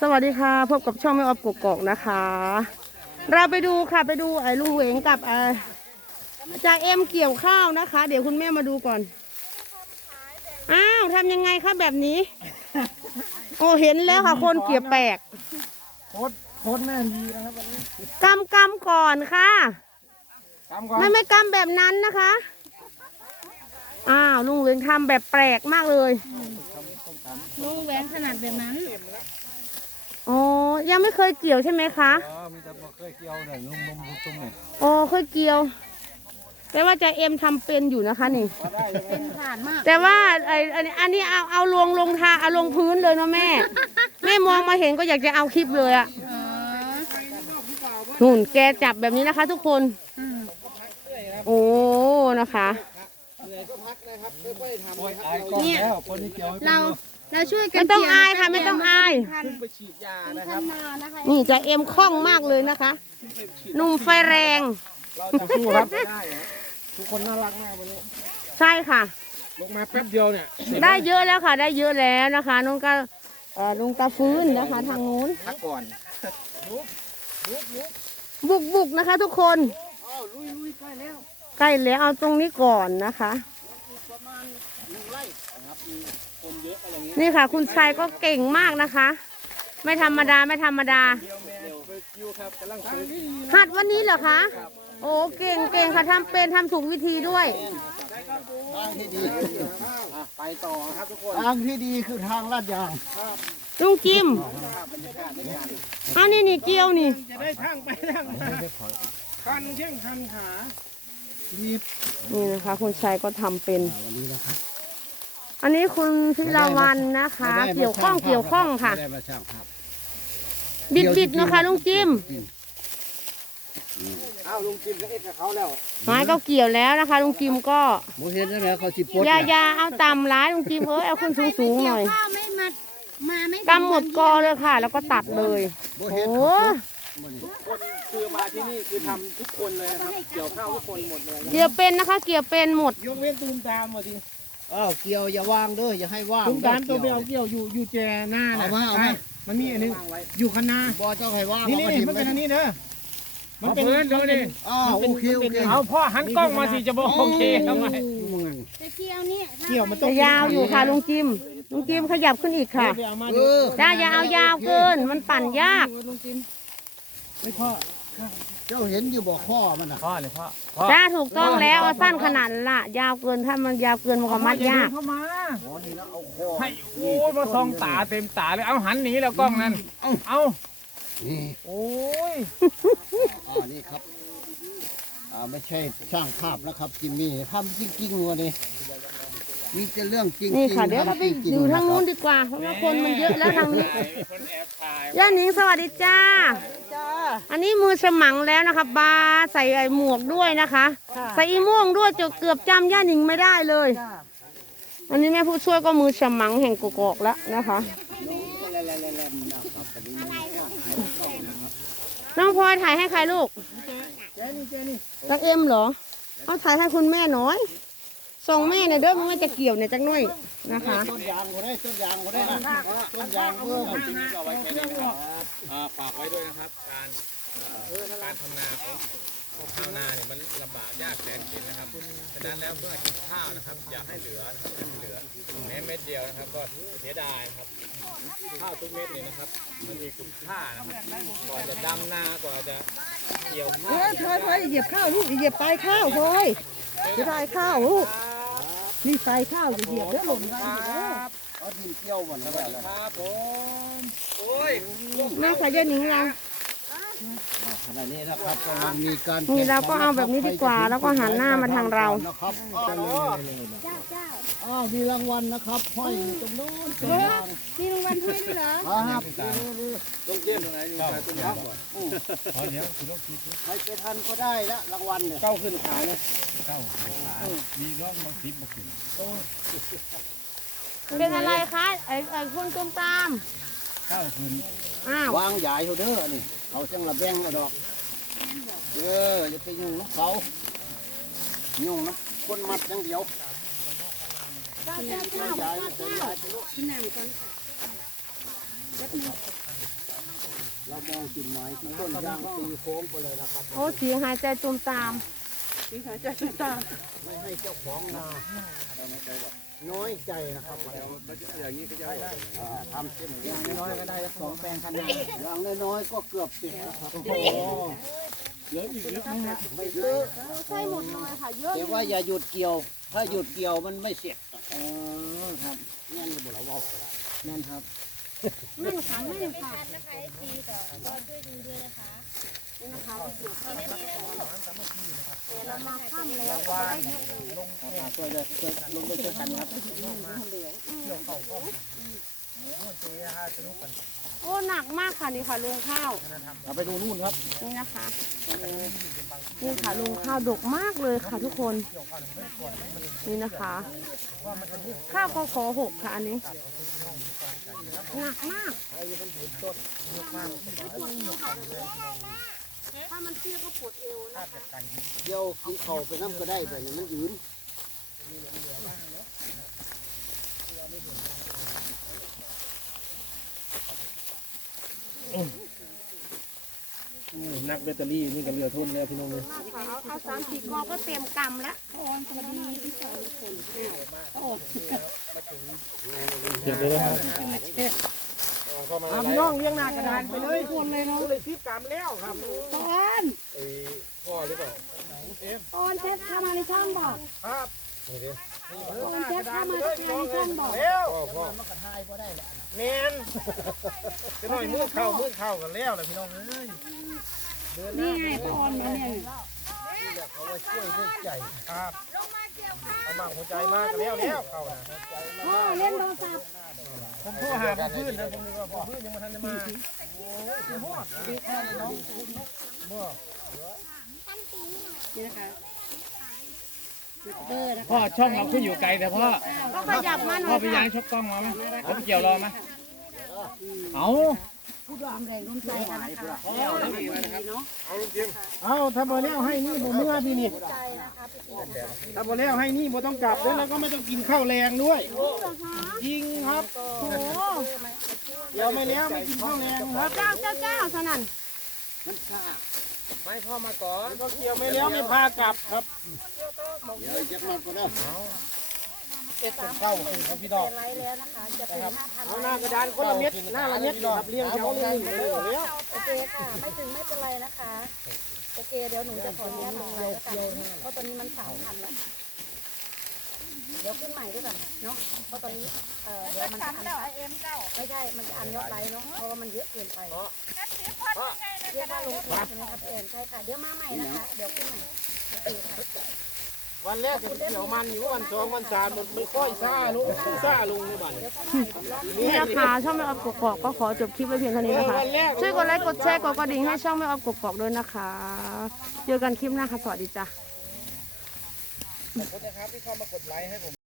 สวัสดีค่ะ พบกับช่องแม่ออฟกกอกนะคะ เราไปดูค่ะไปดูไอ้ลุงเหวงกับไอ้จ่าเอ็มเกี่ยวข้าวนะคะ เดี๋ยวคุณแม่มาดูก่อน อ้าวทำยังไงคะแบบนี้ โอ้เห็นแล้วค่ะ คนเกี่ยวแปลกโคตรโคตรแม่ดีนะครับวันนี้กำกำก่อนค่ะตามก่อนไม่ไม่กำแบบนั้นนะคะ อ้าวลุงเหวงทำแบบแปลกมากเลย ลุงแหวนขนาดแบบนั้น อ๋อ ยังไม่เคยเกี่ยวใช่ไหมคะ อ๋อมีแต่มาเคยเกี่ยวเนี่ยนุ่มๆตุ้มๆเนี่ยอ๋อ เคยเกี่ยวแต่ว่าจะเอ็มทำเป็นอยู่นะคะนี่ เป็นผ่านมากแต่ว่าไอ้อันนี้อันนี้เอาเอาลงลงทาเอาลงพื้นเลยเนาะแม่ แม่มองมาเห็นก็อยากจะเอาคลิปเลยอะอ๋อหุ่นแกจับแบบนี้นะคะ ทุกคน อืมโอ้นะคะโอ้ยอายกล้องแล้วคนที่เกี่ยวให้เรา เราช่วยกัไม่นต้องเกี่ยวอายค่ะไม่ต้องอายคันไปฉีดยานะคคัรับนนานะคะนี่จะเอ็มคล่องมากเลยนะคะหนุ่มไฟแรง เราจะสู้ครับได้ฮะทุกคนน่ารักมากวันนี้ใช่ค่ะ ลงมาแป๊บเดียวเนี่ยได้เยอะแล้วค่ะ ได้เยอะแล้วนะคะน้องก็เอ่อลุงตาฟื้นนะคะ ทางนู้นพักก่อนบุกบุกนะคะ ทุกคน อ้าวลุยลุยใกล้แล้วใกล้แล้วเอาตรงนี้ก่อนนะคะ ประมาณหนึ่งไร่นะครับมีค นเยอะอะไรอย่างนี้นี่ค่ะ คุณชัยก็เก่งมากนะคะ ไม่ธรรมดาไม่ธรรมดาเดียวแม่เฟิร์คิวครับกำลังฝึกหัดวันนี้เหรอคะ โอ้เก่งเก่งค่ะทำเป็นทำถูกวิธีด้วย ทางที่ดีอะไปต่อครับทุกคนทางที่ดีคือทางลาดยางลุงจิมเอานี่นี่เกี้ยวนี่ จะได้ทางไปทางมาคันเช่งคันขารีบนี่นะคะคุณชัยก็ทำเป็น อันนี้คุณพิลาวันนะคะ เกี่ยวข้องเกี่ยวข้องค่ะ ไม่ได้มาสร้างภาพบิดบิดๆนะคะลุงจิมอ้าวลุงจิมก็เอ็กกับเขาแล้วไม้ก็เกี่ยวแล้วนะคะลุงจิมก็โมเห็นแล้วนะเขาสิปลดอย่าน่ะอย่าเอาต่ำร้ายลุงจิมเอ้ยเอาขึ้นสูงสูงๆหน่อยข้าวไม่มา มาไม่กำหมดกอเลยค่ะ แล้วก็ตัดเลยโมโอ้เห็นโหคนคือมาที่นี่คือทำทุกคนเลยนะครับ เกี่ยวข้าวทุกคนหมดเลย เกี่ยวเป็นนะคะ เกี่ยวเป็นหมดยกเว้นตูมตามหมดที อ้าวเกี่ยวอย่าวางเด้ออย่าให้ว่างตูมตามตัวไปด้เอาเกี่ยวอยู่อยู่แจหน้าเอาน่ะมาเอามาใช่มันมีอันนึงอยู่ข้างหน้าบ่เจ้าให้ว่างนี่เอานี่มานี่ทิ่มันเป็นอันนี้เด้อมันเป็นเอาเพื่อนดูดิอ้าวโอเคโอเคเอาพ่อหันกล้องมาสิจะบอกโอเคทำไมจะเกี่ยวเนี่ยเกี่ยวมันต้จะองยาวอยู่ค่ะลุงจิมลุงจิมขยับขึ้นอีกค่ะไปเอามาเอดูอจ้าอย่าเอายาวเกิน มันปั่นยากไม่พ่อ เจ้าเห็นอยู่บ่ข้อมันน่ะพ่อเลยพ่อพ่อจ้าถูกต้องแล้วเอาสั้นขนาดนั้นละยาวเกินถ้ามันยาวเกินมันก็มัดยากเข้ามาอ๋อนี่แล้วเอาข้อให้โอ้ยมาส่องตาเต็มตาเลยเอาหันหนีแล้วกล้องนั้นเอานี่โอ้ยอ่านี่ครับอ่าไม่ใช่สร้างภาพนะครับจิมมี่ทำจริงๆวันนี้มีแต่เรื่องจริงๆนี่ค่ะเดี๋ยวเราไปทำจริงๆอยู่ทางนู้นนะครับดีกว่าเพราะว่าคนมันเยอะแล้วทางนี้คนแอบถ่ายย่าหนิงสวัสดีจ้า อันนี้มือสมังแล้วนะคะบาใส่ไอ้หมวกด้วยนะคะ ใส่อีม่วงด้วยจนเกือบจำย่าหนิงไม่ได้เลย อันนี้แม่ผู้ช่วยก็มือสมังแห่งกกอกแล้วนะคะน้องพลอยถ่ายให้ใครลูกตักเอ็มเหรอ เอาถ่ายให้คุณแม่หน่อย ส่งแม่เนี่อยเด้อแม่จะเกี่ยวเนี่ยจักหน่อยนะคะ ต้นยางก็ได้ต้นยางก็ได้นะต้นยางเพิ่มที่นี้ก็ไว้แค่นี้นะครับอ่าฝากไว้ด้วยนะครับ การเอ่อการทำนาของของข้าวนาเนี่ยมันลำบากยากแสนเข็ญนะครับฉะนั้นแล้วเมื่อกินข้าวนะครับ อย่าให้เหลือนะครับอย่าให้เหลือแม้เม็ดเดียวนะครับ ก็เสียดายครับ ข้าวทุกเม็ดเนี่ยนะครับ มันมีคุณค่านะครับก่อนจะดำนากว่าจะเกี่ยวข้าวพลอยพลอยเหยียบข้าวลูกอย่าเหยียบปลายข้าวพลอยจะได้ข้าวลูก นี่ปลายข้าวอย่าเหยียบเด้อหล่นได้เด้อเอาดินเกี่ยวหมดแล้วอะไรครับผมโอ้ยแม่ขายย่าหนิงยัง ขณะนี้นะครับกำลังมีการนี่เราก็เอาแบบนี้ดีกว่าแล้วก็หันหน้ามาทางเรา นะครับอ้าวมีรางวัลนะครับห้อยอยู่ตรงโน้นตรงกลางมีรางวัลให้ด้วยเหรอครับต้องเกี่ยวตรงไหนอยู่ตรงนี้ก่อนใครไปทันก็ได้ละรางวัลเนี่ยเก้าขึ้นขาเนี่ยเป็นอะไรคะไอ้ไอ้คุณตุ้มตามข้าวคืนอ้าววางใหญ่เท่าเด้อนี่ เขาจังละแบงเอาดอก เอออย่าไปยุ่งน้ำเขา ยุ่งน้ำคนมัดอย่างเดียวข้าวข้าวข้าวใหญ่ใส่ใหญ่ไปลูกกินน้ำก่อนค่ะเรามองกิ่งไม้ที่ต้นยางตีโค้งไปเลยนะครับ โอ้เสียงหายใจตุมตามดีค่ะจะตาม ไม่ให้เจ้าของนาไม่ใจหรอก น้อยใจนะครับอย่างนี้ก็ได้ทำเช่นอย่างน้อยก็ได้สองแปลงคะแนนอย่างน้อยๆก็เกือบสิบนะครับโอ้โหเยอะอีกเยอะนะไม่เยอะใช่หมดเลยค่ะเยอะแต่ว่าอย่าหยุดเกี่ยว ถ้าหยุดเกี่ยวมันไม่เสร็จเออครับงั้นเราบอกเราว่านั่นครับไม่ค่ะไม่ค่ะนะคะดีต่อก็ช่วยดูด้วยนะคะ เรามาข้ามแล้วช่วยเลยช่วยลงด้วยช่วยกันครับโอ้หนักมากค่ะนี่ค่ะลุงข้าวเราไปดูนู่นครับ นี่นะคะนี่ค่ะลุงข้าวดกมากเลยค่ะทุกคน นี่นะคะ ข้าวก็ขอหกค่ะอันนี้หนักมากถ้า มันเตี้ยก็ปวดเอวนะคะเดี๋ยวกินเข่าไปน้ำก็ได้แบบนี้มันยืนนักแบตเตอรี่นี่กับเรือทุ่นแล้วพี่น้องเลยเอาเอาสามสี่กอก็เตรียมกำแล้วเก็บเลยนะครับ พี่น้องเลี้ยงหน้ากระดานไปเลยคนเลยเนาะเลยทิพกรรมแล้วครับตอนพ่อหรือเปล่าตอนเช็ดเข้ามาในช่องบอกครับตอนเช็ดเข้ามาในช่องบอกเร็วพ่อพ่อแมนจะหน่อยมืดเข้ามืดเข้ากันแล้วเลยพี่น้องเอ้ยนี่ไงตอนมาเนี่ย เขาว่าช่วยด้วยใจครับเอามาหัวใจมากกันแล้วแล้วเข้านะพ่อเล่นโทรศัพท์ผมโทรหาพ่อพื้นนะผมนึกว่าพ่อพื้นยังไม่ทันได้มานี่นะคะเบอร์นะคะพ่อช่องเราขึ้นอยู่ไกลแต่พ่อก็ขยับมาหน่พ่ออยไปย้าค่ะยชกกล้องมาไหมผมเกี่ยวรอไหมเอา ผู้ร่วมแรงร่วมใจกันนะคะเอาถ้าบ่แล้วให้นี่บ่เมื่อพี่นี่ถ้าบ่แล้วให้นี่บ่ต้องกลับแล้วแล้วก็ไม่ต้องกินข้าวแรงด้วยจริงครับโอ้โหเดี๋ยวไม่แล้วไม่กินข้าวแรงครับเจ้าเจ้าเจ้าสนั่นไม่พ่อมาก่อนก็เกี่ยวไม่แล้วไม่พากลับครับเดี๋ยวจะมาก็ได้ เอ็ดเป็นเข้าคือครับพี่ดอกไลฟ์แล้วนะคะ จะเป็นห้าพันเอาหน้ากระดานคนละเม็ดหน้าละเม็ดครับเลี้ยงเจ้าเลี้ยงหนึ่เลยโอเคค่ะ ไม่ถึงไม่เป็นไรนะคะ โอเค เดี๋ยวหนูจะขออนุญาตลงไลฟ์แล้วกันเพราะตอนนี้มันสามพันแล้ว เดี๋ยวขึ้นใหม่ด้วยกันเนาะ เพราะตอนนี้ เอ่อเดี๋ยวมันจะอันไม่ใช่ มันจะอันยอดไลฟ์เนาะ เพราะว่ามันเยอะเกินไปเรียกว่าลงทุนใช่ไหมครับเอ็นใช่ค่ะ เดี๋ยวมาใหม่นะคะ เดี๋ยวขึ้นใหม่โอเคค่ะ วันแรกจะเกี่ยวมันอยู่วันสองวันสามมันไม่ค่อยซ่าลุงซ่าลุงนี่บัดนี่นะคะช่องแม่ออฟกกอกก็ขอจบคลิปไว้เพียงเท่านี้นะคะ ช่วยกดไลค์กดแชร์กดกระดิ่งให้ช่องแม่ออฟกกอกด้วยนะคะเจอกันคลิปหน้าค่ะสวัสดีจ้ะขอบคุณนะครับที่เข้ามากดไลค์ให้ผม